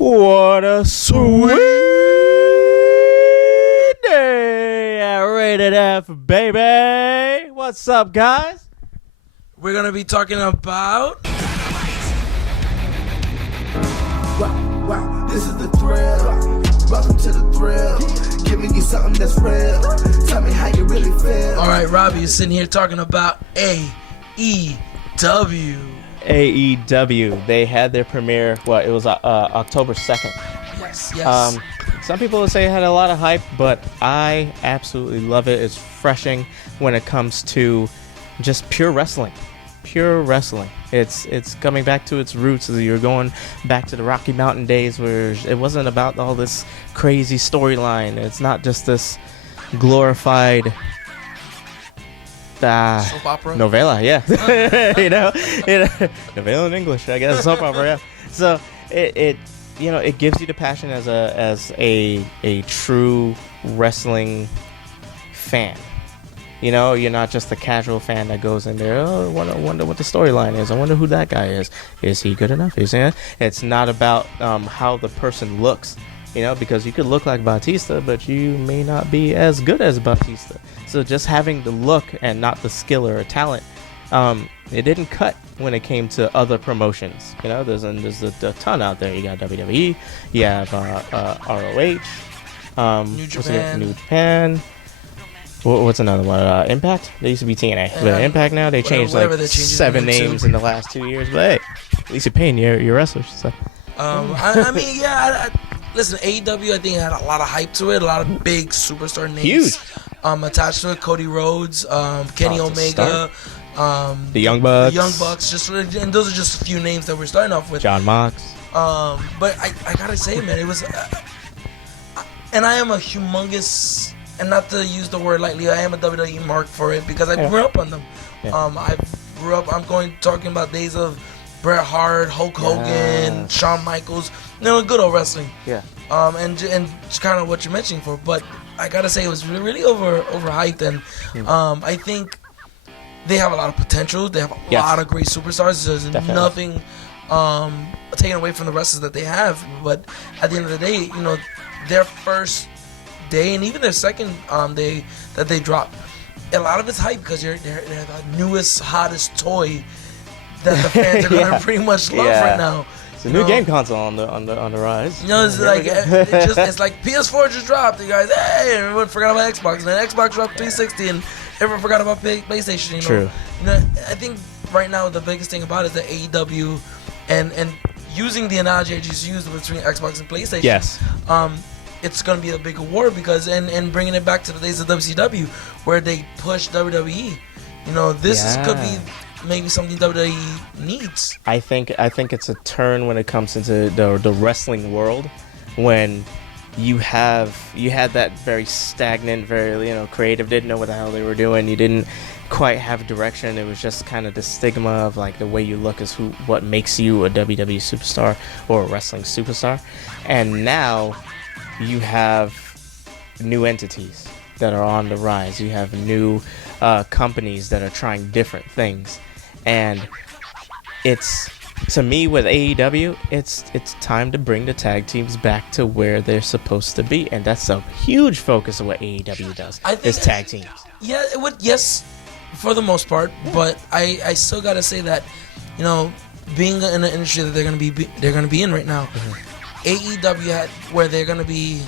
What a sweet day at Rated F, baby. What's up, guys? We're going to be talking about... Wow, this is the thrill. Welcome to the thrill. Giving you something that's real. Tell me how you really feel. All right, Robbie is sitting here talking about AEW. AEW. They had their premiere, it was October 2nd. Yes. Some people would say it had a lot of hype, but I absolutely love it. It's refreshing when it comes to just pure wrestling. Pure wrestling. It's coming back to its roots. You're going back to the Rocky Mountain days where it wasn't about all this crazy storyline. It's not just this glorified soap opera novella, yeah. Novella in English, I guess. Soap opera, yeah. So it gives you the passion as a true wrestling fan. You know, you're not just a casual fan that goes in there, I wonder what the storyline is. I wonder who that guy is. Is he good enough? It's not about how the person looks, because you could look like Batista, but you may not be as good as Batista. So just having the look and not the skill or talent, it didn't cut when it came to other promotions. There's a ton out there. You got WWE, you have ROH, New Japan. What's another one? Impact? They used to be TNA. But Impact now, they changed like 7 names in the last 2 years. But hey, at least you're paying your wrestlers. So. Listen, AEW, I think had a lot of hype to it. A lot of big superstar names. Huge. Attached to it. Cody Rhodes, Kenny Omega. The Young Bucks. And those are just a few names that we're starting off with. John Mox. But I gotta say, man, it was... and I am a humongous... And not to use the word lightly, I am a WWE mark for it because I grew up on them. Yeah. I'm talking about days of Bret Hart, Hulk Hogan, Shawn Michaels, good old wrestling. Yeah. And just kind of what you're mentioning for, but I gotta say it was really overhyped, and I think they have a lot of potential. They have a lot of great superstars. There's nothing taken away from the wrestlers that they have, but at the end of the day, their first day and even their second day that they dropped, a lot of it's hype because they're the newest, hottest toy that the fans are gonna pretty much love right now. It's a new game console on the rise. It's like it's like PS4 just dropped. You guys, hey, everyone forgot about Xbox, and then Xbox dropped 360, and everyone forgot about PlayStation. True. I think right now the biggest thing about it is that AEW and using the analogy I just used between Xbox and PlayStation. Yes. It's going to be a big award because and bringing it back to the days of WCW where they push WWE. This could be maybe something WWE needs. I think it's a turn when it comes into the wrestling world when you had that very stagnant, very creative, didn't know what the hell they were doing. You didn't quite have direction. It was just kind of the stigma of like the way you look is what makes you a WWE superstar or a wrestling superstar. And now you have new entities that are on the rise. You have new companies that are trying different things. And it's, to me, with AEW, it's time to bring the tag teams back to where they're supposed to be. And that's a huge focus of what AEW does, is tag teams. Yeah, it would, yes, for the most part. But I still got to say that, being in the industry that they're going to be in right now, AEW where they're going to be,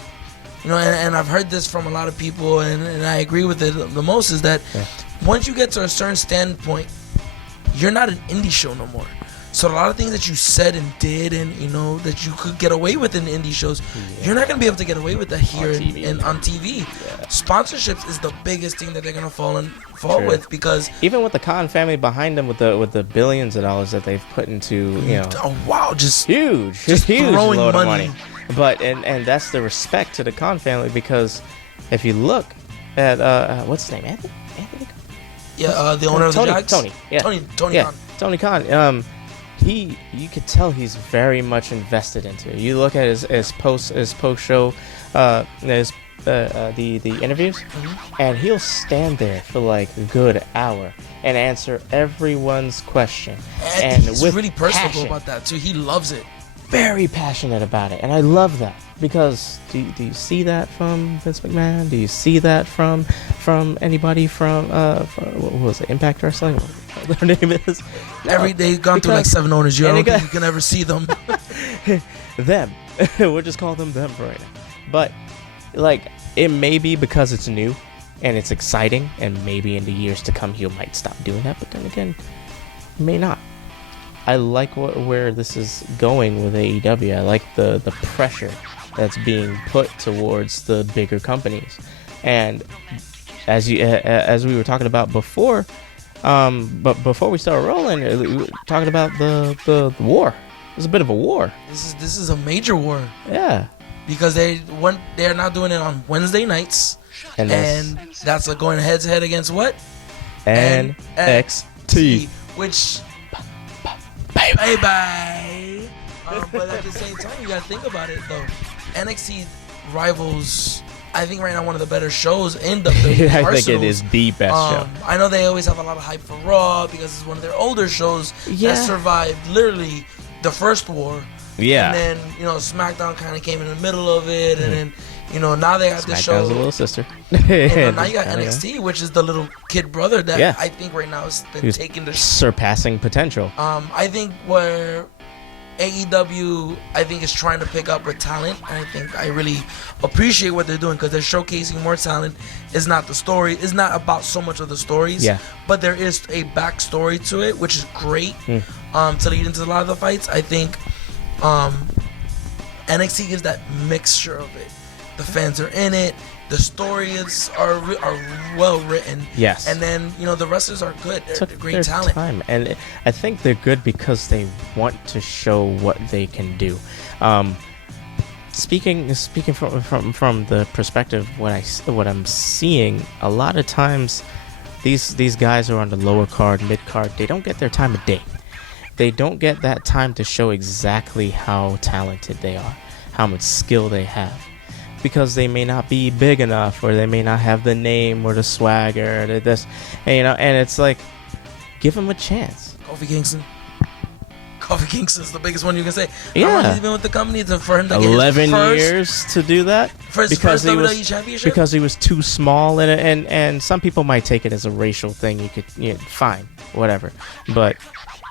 and I've heard this from a lot of people, and I agree with it the most, is that once you get to a certain standpoint, you're not an indie show no more. So a lot of things that you said and did and, that you could get away with in indie shows, you're not going to be able to get away with that here on TV. Yeah. Sponsorships is the biggest thing that they're going to fall with because... Even with the Khan family behind them with the billions of dollars that they've put into, Oh, wow, just huge. Just huge throwing load of money. But, and that's the respect to the Khan family because if you look at, what's his name, Anthony? Yeah, the owner of the Jags? Tony. Yeah. Tony Khan. Tony Khan. You could tell he's very much invested into it. You look at his post show, the interviews, and he'll stand there for like a good hour and answer everyone's question. And he's with really personable passion. about that too. He loves it. very passionate about it, and I love that because do you see that from Vince McMahon? Do you see that from anybody from what was it, Impact Wrestling? What their name is? No, Every day gone through like 7 owners. You don't think you can ever see them. them. We'll just call them right now. But like, it may be because it's new and it's exciting, and maybe in the years to come he might stop doing that. But then again, he may not. I like where this is going with AEW. I like the pressure that's being put towards the bigger companies, and as we were talking about before, but before we start rolling, we were talking about the war. It's a bit of a war. This is a major war. Yeah, because they're now doing it on Wednesday nights, and that's like going head to head against what? NXT, which. Bye. But at the same time, you gotta think about it though. NXT rivals, I think right now one of the better shows in WWE. I think it is the best show. I know they always have a lot of hype for Raw because it's one of their older shows that survived literally the first war. Yeah. And then, SmackDown kind of came in the middle of it, and then, now they got this show. SmackDown's a little sister. And now you got NXT, which is the little kid brother that I think right now is taking the surpassing potential. I think where AEW, I think, is trying to pick up with talent. And I think I really appreciate what they're doing because they're showcasing more talent. It's not the story. It's not about so much of the stories. Yeah. But there is a backstory to it, which is great to lead into a lot of the fights. I think NXT gives that mixture of it. The fans are in it. The stories are well written. Yes. And then, the wrestlers are good. They're great talent. Time. And I think they're good because they want to show what they can do. Speaking from the perspective what I'm seeing, a lot of times these guys are on the lower card, mid card. They don't get their time of day. They don't get that time to show exactly how talented they are, how much skill they have. Because they may not be big enough, or they may not have the name or the swagger or this, and it's like, give them a chance. Kofi Kingston's the biggest one you can say. Yeah. How long has he been with the company for him to get 11 years to do that? For his first WWE championship? Because he was too small, and some people might take it as a racial thing. You could, fine, whatever. But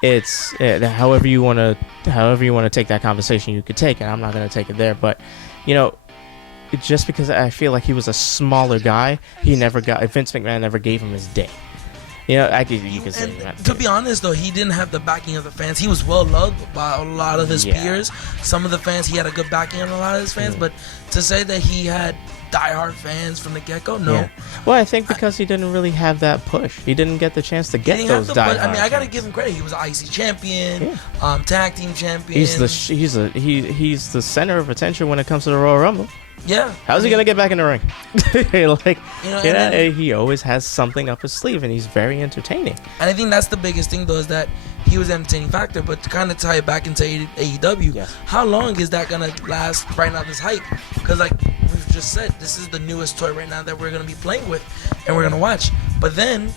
it's however you want to take that conversation, you could take it. I'm not going to take it there, but just because I feel like he was a smaller guy, Vince McMahon never gave him his day. You could say that. To be honest, though, he didn't have the backing of the fans. He was well loved by a lot of his peers. Some of the fans, he had a good backing on a lot of his fans. But to say that he had diehard fans from the get-go, no. Yeah. Well, I think because he didn't really have that push. He didn't get the chance to get those diehard. I got to give him credit. He was an IC champion, tag team champion. He's the center of attention when it comes to the Royal Rumble. Yeah. How's he gonna get back in the ring? He always has something up his sleeve, and he's very entertaining. And I think that's the biggest thing, though, is that he was an entertaining factor. But to kind of tie it back into AEW, how long is that gonna last? Right now, this hype, because like we've just said, this is the newest toy right now that we're gonna be playing with, and we're gonna watch. But then,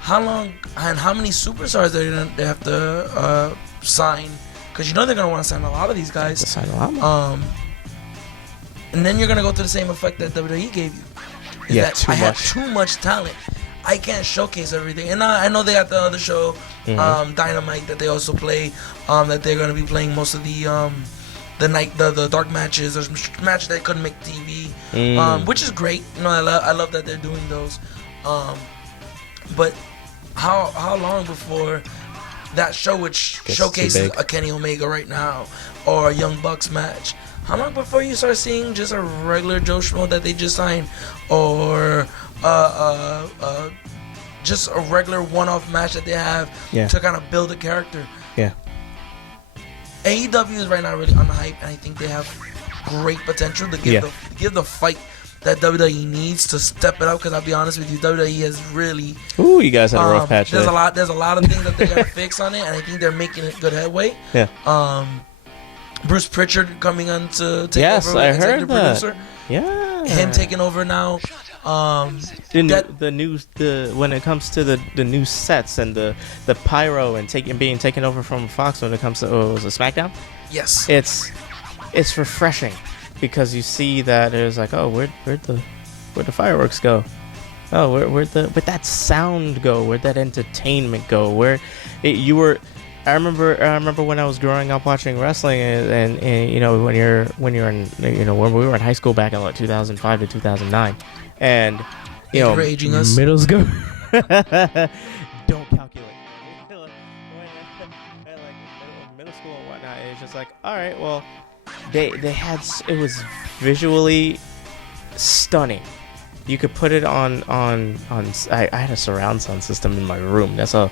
how long and how many superstars they have to sign? Because they're gonna want to sign a lot of these guys. Sign a lot. And then you're going to go through the same effect that WWE gave you. Have too much talent. I can't showcase everything. And I know they got the other show, Dynamite, that they also play, that they're going to be playing most of the dark matches. There's matches they couldn't make TV, which is great. I love that they're doing those. But how long before that show, which showcases a Kenny Omega right now, or a Young Bucks match, how long before you start seeing just a regular Joe Schmo that they just signed, or just a regular one-off match that they have to kind of build a character? Yeah. AEW is right now really on the hype, and I think they have great potential to give the fight that WWE needs to step it up. Because I'll be honest with you, WWE has really. Ooh, you guys had a rough patch. There's a lot of things that they gotta fix on it, and I think they're making it good headway. Yeah. Bruce Pritchard coming on to take over. Yes, I heard that. Producer. Yeah. Him taking over now. When it comes to the new sets and the pyro and being taken over from Fox when it comes to was it SmackDown? Yes. It's refreshing because you see that it's like, oh, where'd the fireworks go? Oh, where'd that sound go? Where'd that entertainment go? I remember when I was growing up watching wrestling, and you know, when you're in, you know, when we were in high school back in like 2005 to 2009, and you know, aging us. middle school. Don't calculate. Middle school and whatnot, it's just like, all right, well, they had, it was visually stunning. You could put it on. I had a surround sound system in my room. That's how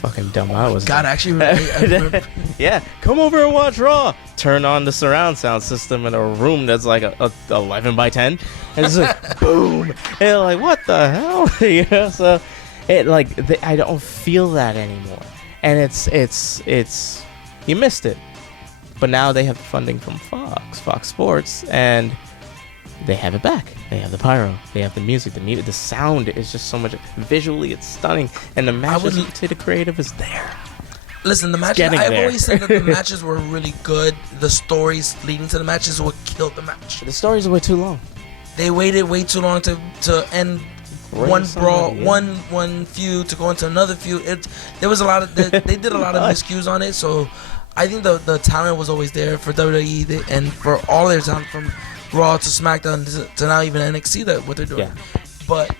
fucking dumb I was. God, actually, I remember. Yeah, come over and watch Raw. Turn on the surround sound system in a room that's like a 11 by 10, and it's like boom. And you're like, what the hell? You know, so it like I don't feel that anymore, and it's you missed it. But now they have funding from Fox Sports, and they have it back. They have the pyro. They have the music. The sound is just so much. Visually, it's stunning, and the matches to the creative is there. Listen, the matches. I've always said that the matches were really good. The stories leading to the matches what killed the match. The stories were too long. They waited way too long to end one brawl, one feud to go into another feud. There was a lot of they did a lot of miscues on it. So I think the talent was always there for WWE and for all their talent from Raw to SmackDown to now even NXT, that what they're doing. Yeah. But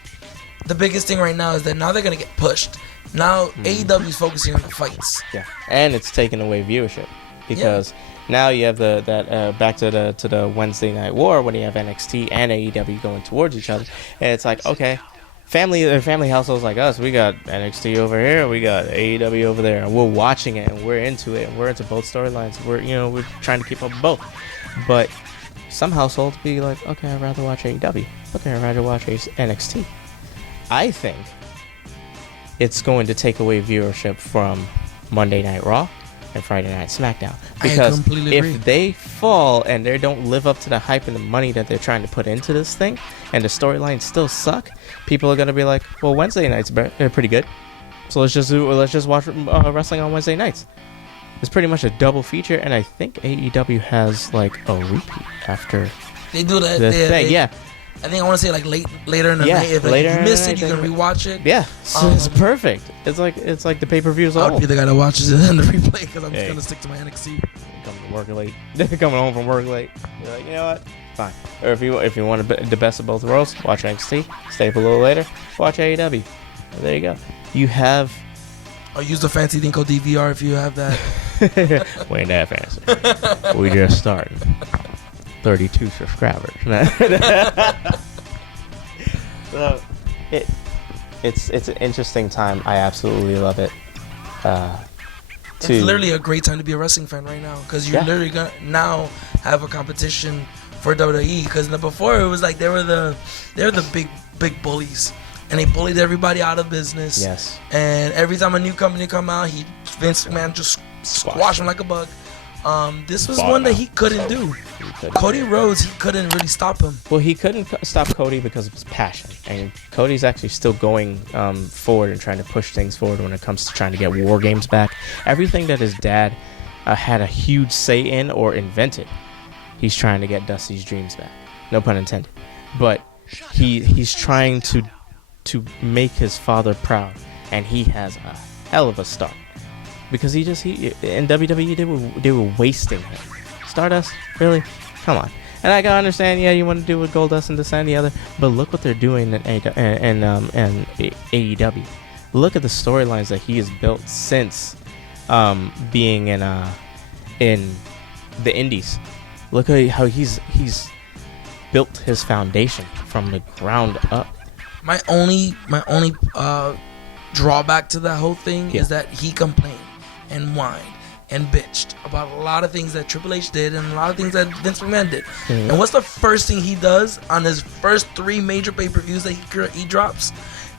the biggest thing right now is that now they're gonna get pushed. Now AEW is focusing on the fights. Yeah, and it's taking away viewership because now you have that back to the Wednesday Night War when you have NXT and AEW going towards each other, and it's like, okay, family households like us, we got NXT over here, we got AEW over there, and we're watching it and we're into it and we're into both storylines. We're trying to keep up with both, but some households be like, okay, I'd rather watch AEW. Okay, I'd rather watch NXT. I think it's going to take away viewership from Monday Night Raw and Friday Night SmackDown. Because if they fall and they don't live up to the hype and the money that they're trying to put into this thing, and the storylines still suck, people are going to be like, well, Wednesday nights are pretty good, so let's just watch wrestling on Wednesday nights. It's pretty much a double feature, and I think AEW has like a repeat after they do that. Yeah. I think I want to say like later in the night. If like, you missed it, you can rewatch it. Yeah, so it's perfect. It's like the pay-per-views. I'll be the guy that watches it in the replay because I'm just gonna stick to my NXT. Coming to work late, coming home from work late. You're like, you know what? Fine. Or if you want the best of both worlds, watch NXT. Stay up a little later, watch AEW. And there you go. You have. Or use the fancy thing called DVR if you have that. We ain't that fancy. We just starting. 32 subscribers. So it's an interesting time. I absolutely love it. It's literally a great time to be a wrestling fan right now because you're literally gonna now have a competition for WWE. Because before it was like they were the big bullies. And they bullied everybody out of business. Yes. And every time a new company come out, Vince McMahon just squash him like a bug. This was one that he couldn't do. Cody Rhodes, he couldn't really stop him. Well, he couldn't stop Cody because of his passion. And Cody's actually still going forward and trying to push things forward when it comes to trying to get War Games back. Everything that his dad had a huge say in or invented, he's trying to get Dusty's dreams back. No pun intended. But he's trying to make his father proud, and he has a hell of a start because he in WWE they were wasting him. Stardust, really? Come on. And I gotta understand, you want to do with Goldust and this and the other, but look what they're doing in AEW. Look at the storylines that he has built since being in the Indies. Look at how he's built his foundation from the ground up. My only drawback to that whole thing is that he complained and whined and bitched about a lot of things that Triple H did and a lot of things that Vince McMahon did. Mm-hmm. And what's the first thing he does on his first 3 major pay-per-views that he drops?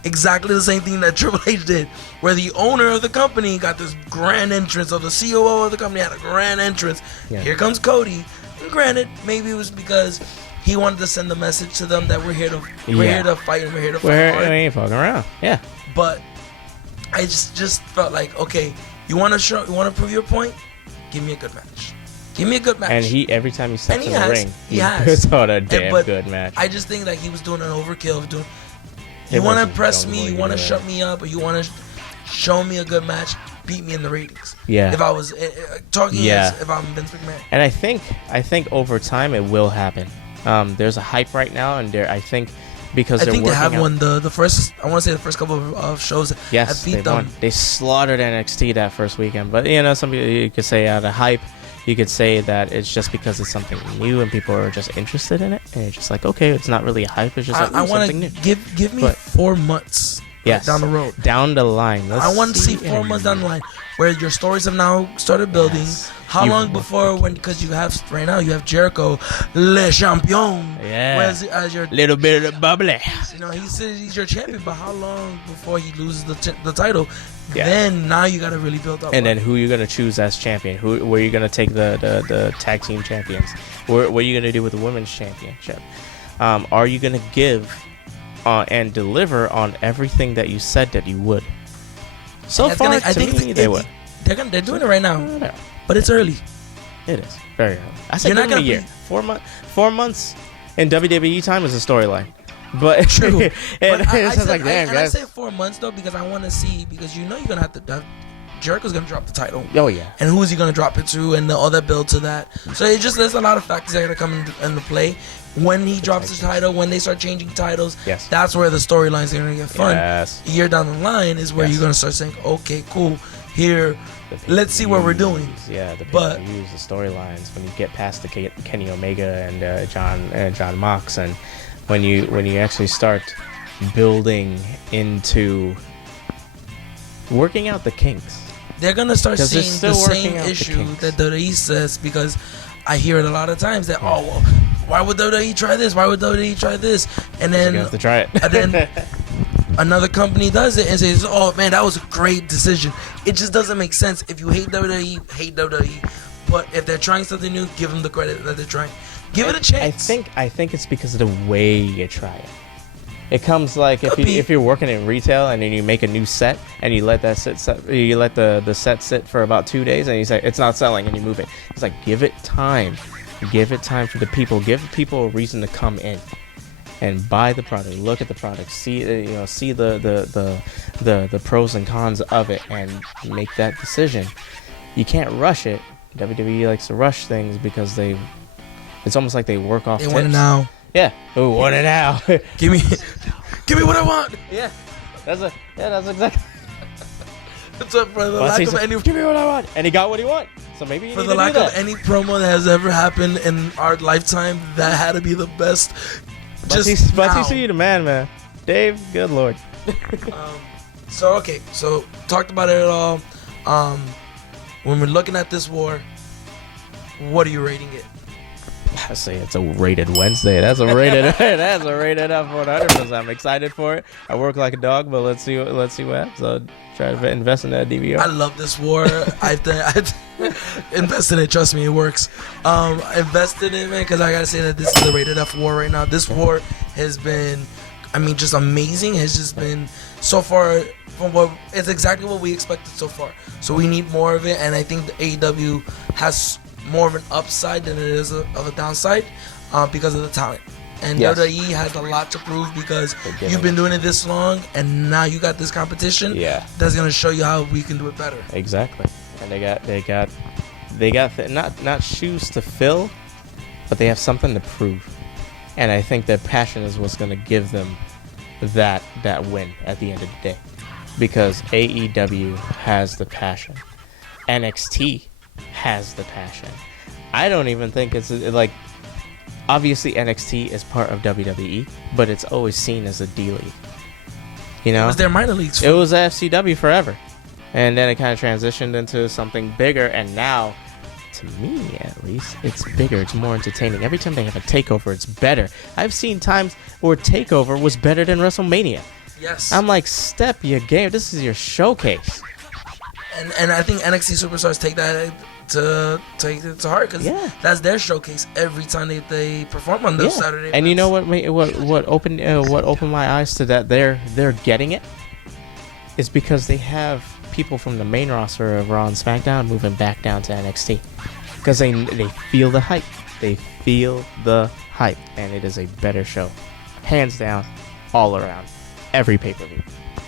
Exactly the same thing that Triple H did, where the owner of the company got this grand entrance, or the COO of the company had a grand entrance. Yeah. Here comes Cody. And granted, maybe it was because he wanted to send a message to them that we're here to fight and we're here to We fight hard. ain't fucking around. Yeah. But I just felt like, okay, you want to prove your point? Give me a good match. Give me a good match. And every time he steps in the ring, he has puts on a damn good match. I just think that he was doing an overkill of doing. It You want to wasn't impress Jungle me, Boy you want to either. shut me up, or you want to show me a good match, beat me in the ratings. Yeah. If I was talking, Yeah. as if I'm Vince McMahon. And I think over time it will happen. There's a hype right now, and I think because I they're think they working have out- won the first. I want to say the first couple of shows. Yes, have they beat them. won. They slaughtered NXT that first weekend. But some people, you could say out of hype, you could say that it's just because it's something new and people are just interested in it, and you're just like, okay, it's not really hype. It's just I want something new. to give me But- 4 months. Yes, down the road. down the line. I want to see 4 months down the line where your stories have now started building. Yes. How You've long worked before because you have right now you have Jericho, Le Champion. Yeah. As your Little bit of bubbly. he says he's your champion, but how long before he loses the title? Yeah. Then now you got to really build up. And then who you gonna choose as champion? Where you gonna take the tag team champions? What are you gonna do with the women's championship? Are you gonna give and deliver on everything that you said that you would? So far, I think to me, they would. They're doing it right now, Yeah, but it's early. it is very early. I said You're not give them a gonna year. 4 months in WWE time is a storyline. But True. and But it's just like, damn, I guys. say 4 months though because I want to see because you're gonna have to. Jericho's gonna drop the title. Oh yeah. And who is he going to drop it to, and all that build to that. So there's a lot of factors that are going to come into play when he drops the title, when they start changing titles. Yes. That's where the storylines are going to get fun. Yes. A year down the line is where Yes. you're going to start saying, okay, cool, here, let's see what we're doing. Yeah, the But- pay-per-views, the storylines. When you get past the Kenny Omega and John Mox, and when you actually start building into working out the kinks. They're going to start 'Cause they're seeing still the working same out the issue kinks. that WWE says because I hear it a lot of times that, oh, well, why would WWE try this? Why would WWE try this? And You're then gonna have to try it. And then another company does it and says, "Oh man, that was a great decision." It just doesn't make sense. If you hate WWE, hate WWE. But if they're trying something new, give them the credit that they're trying. Give it a chance. I think it's because of the way you try it. It comes like Could be. if you're working in retail and then you make a new set and you let that you let the set sit for about 2 days and you say it's not selling and you move it. It's like give it time for the people. Give people a reason to come in and buy the product, look at the product, see the pros and cons of it, and make that decision. You can't rush it. WWE likes to rush things because it's almost like they work off They tips. want it now. Yeah. Who want it now? Give me what I want. Yeah. That's exactly. It's up for the Well, lack he's of like, any give me what I want, and he got what he want. So maybe you for need the to lack do of that. any promo that has ever happened in our lifetime. That had to be the best. But Just now. see the man. Dave, good lord. So talked about it all. When we're looking at this war, what are you rating it? I say it's a rated Wednesday. That's a rated. That's a rated F 100%. I'm excited for it. I work like a dog, but let's see what happens. I'll try to invest in that DVR. I love this war. I invest in it. Trust me, it works. Invest in it, man, because I gotta say that this is a rated F war right now. This war has been, just amazing. Has just been so far from what it's exactly what we expected so far. So we need more of it, and I think the AEW has more of an upside than it is of a downside because of the talent. And Yes. WWE has a lot to prove because They're you've been doing it this long, and now you got this competition. Yeah. That's gonna show you how we can do it better. Exactly. And they got not shoes to fill, but they have something to prove. And I think their passion is what's going to give them that win at the end of the day. Because AEW has the passion. NXT has the passion. I don't even think it's like, obviously NXT is part of WWE, but it's always seen as a D League. You know? It was their minor leagues. It was FCW forever. And then it kind of transitioned into something bigger, and now, to me at least, it's bigger, it's more entertaining. Every time they have a takeover, it's better. I've seen times where takeover was better than WrestleMania. Yes. I'm like, step your game. This is your showcase. And I think NXT superstars take that to take it to heart because that's their showcase every time they perform on those Saturday events. And you know what opened my eyes to that they're getting it is because they have people from the main roster of Raw and SmackDown moving back down to NXT because they feel the hype. They feel the hype, and it is a better show, hands down, all around, every pay-per-view.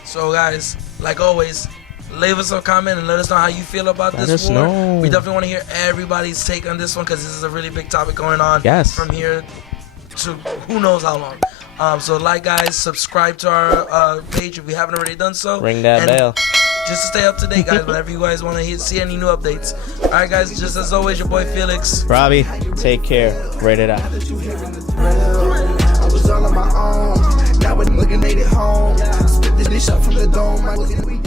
So guys, like always, leave us a comment and let us know how you feel about this war. We definitely want to hear everybody's take on this one because this is a really big topic going on from here to who knows how long. So like, guys, subscribe to our page if you haven't already done so. Ring that bell. Just to stay up to date, guys, whenever you guys want to see any new updates. All right, guys, just as always, your boy Felix. Robbie, take care. Rated out. I was all on my own. Now we're looking at it home. Spit this shot from the dome.